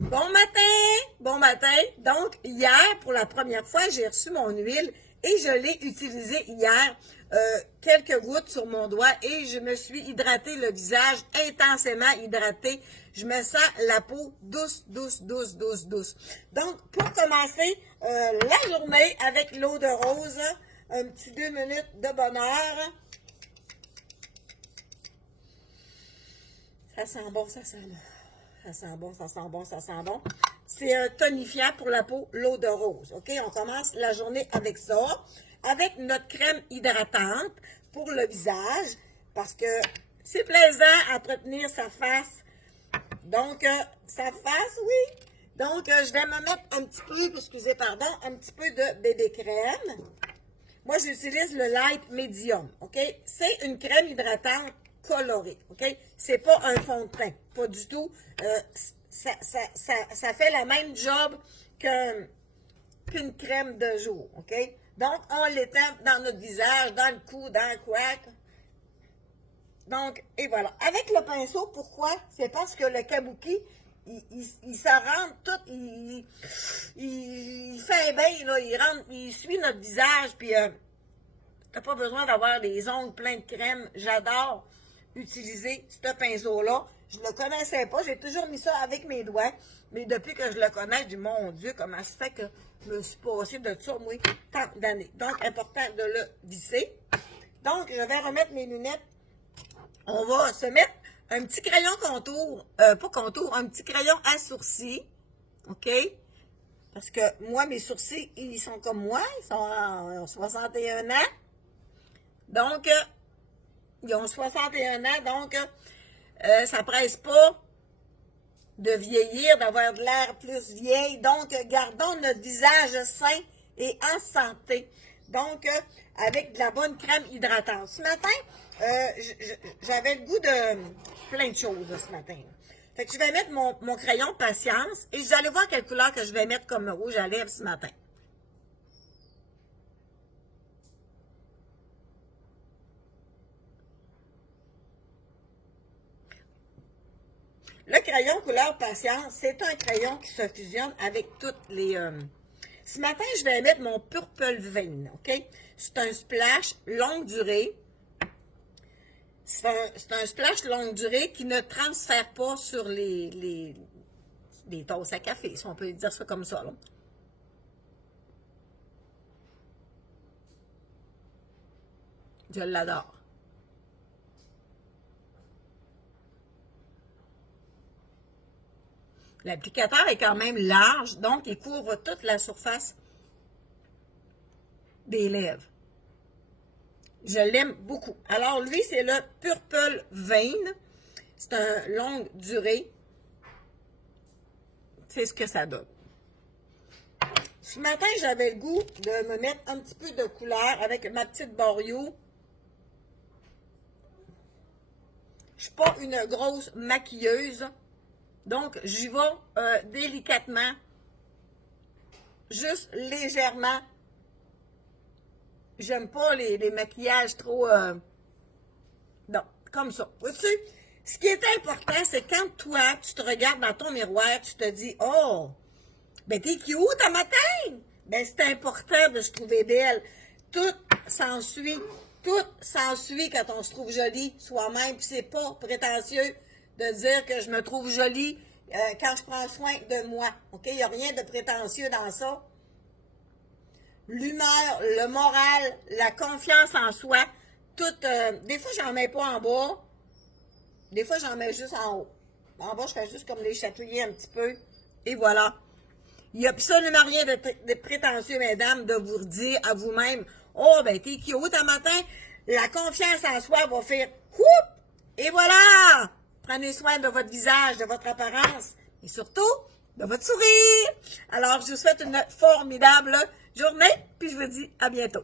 Bon matin! Bon matin! Donc, hier, pour la première fois, j'ai reçu mon huile et je l'ai utilisée hier, quelques gouttes sur mon doigt et je me suis hydratée le visage, intensément hydratée. Je me sens la peau douce, douce, douce, douce, douce. Donc, pour commencer la journée avec l'eau de rose, un petit 2 minutes de bonheur. Ça sent bon, ça sent bon. Ça sent bon, ça sent bon, ça sent bon. C'est un tonifiant pour la peau, l'eau de rose. OK? On commence la journée avec ça. Avec notre crème hydratante pour le visage. Parce que c'est plaisant à entretenir sa face. Donc, sa face, oui. Donc, je vais me mettre un petit peu, excusez, pardon, un petit peu de bébé crème. Moi, j'utilise le Light Medium. OK? C'est une crème hydratante coloré, OK? C'est pas un fond de teint, pas du tout. Ça fait la même job qu'une crème de jour, OK? Donc, on l'étend dans notre visage, dans le cou, dans le couac. Donc, et voilà. Avec le pinceau, pourquoi? C'est parce que le kabuki, il se rentre tout, il fait bien, là, il suit notre visage, puis t'as pas besoin d'avoir des ongles pleins de crème. J'adore utiliser ce pinceau-là. Je ne le connaissais pas. J'ai toujours mis ça avec mes doigts. Mais depuis que je le connais, je dis, mon Dieu, comment ça fait que je me suis passée de ça, moi, tant d'années. Donc, important de le visser. Donc, je vais remettre mes lunettes. On va se mettre un petit crayon contour. Pas contour, un petit crayon à sourcils. OK? Parce que moi, mes sourcils, ils sont comme moi. Ils sont en 61 ans. Donc, ils ont 61 ans, donc ça presse pas de vieillir, d'avoir de l'air plus vieille. Donc, gardons notre visage sain et en santé. Donc, avec de la bonne crème hydratante. Ce matin, j'avais le goût de plein de choses ce matin. Fait que je vais mettre mon crayon patience et vous allez voir quelle couleur que je vais mettre comme rouge à lèvres ce matin. Le crayon couleur patience, c'est un crayon qui se fusionne avec toutes les... Ce matin, je vais mettre mon Purple Vein, OK? C'est un splash longue durée. C'est un splash longue durée qui ne transfère pas sur les tasses à café, si on peut dire ça comme ça, là. Je l'adore. L'applicateur est quand même large, donc il couvre toute la surface des lèvres. Je l'aime beaucoup. Alors, lui, c'est le Purple Vein. C'est un longue durée. C'est ce que ça donne. Ce matin, j'avais le goût de me mettre un petit peu de couleur avec ma petite Borio. Je ne suis pas une grosse maquilleuse. Donc, j'y vais délicatement, juste légèrement. J'aime pas les maquillages trop... non, comme ça. Vois-tu? Ce qui est important, c'est quand toi, tu te regardes dans ton miroir, tu te dis, oh, ben t'es cute à matin. Ben c'est important de se trouver belle. Tout s'ensuit quand on se trouve jolie soi-même. Puis c'est pas prétentieux de dire que je me trouve jolie quand je prends soin de moi. OK? Il n'y a rien de prétentieux dans ça. L'humeur, le moral, la confiance en soi, tout. Des fois, j'en mets pas en bas. Des fois, j'en mets juste en haut. En bas, je fais juste comme les chatouiller un petit peu. Et voilà. Il n'y a absolument rien de prétentieux, mesdames, de vous dire à vous-même, oh, ben, t'es cute un matin. La confiance en soi va faire, whoop! Et voilà! Prenez soin de votre visage, de votre apparence et surtout de votre sourire. Alors, je vous souhaite une formidable journée, puis je vous dis à bientôt.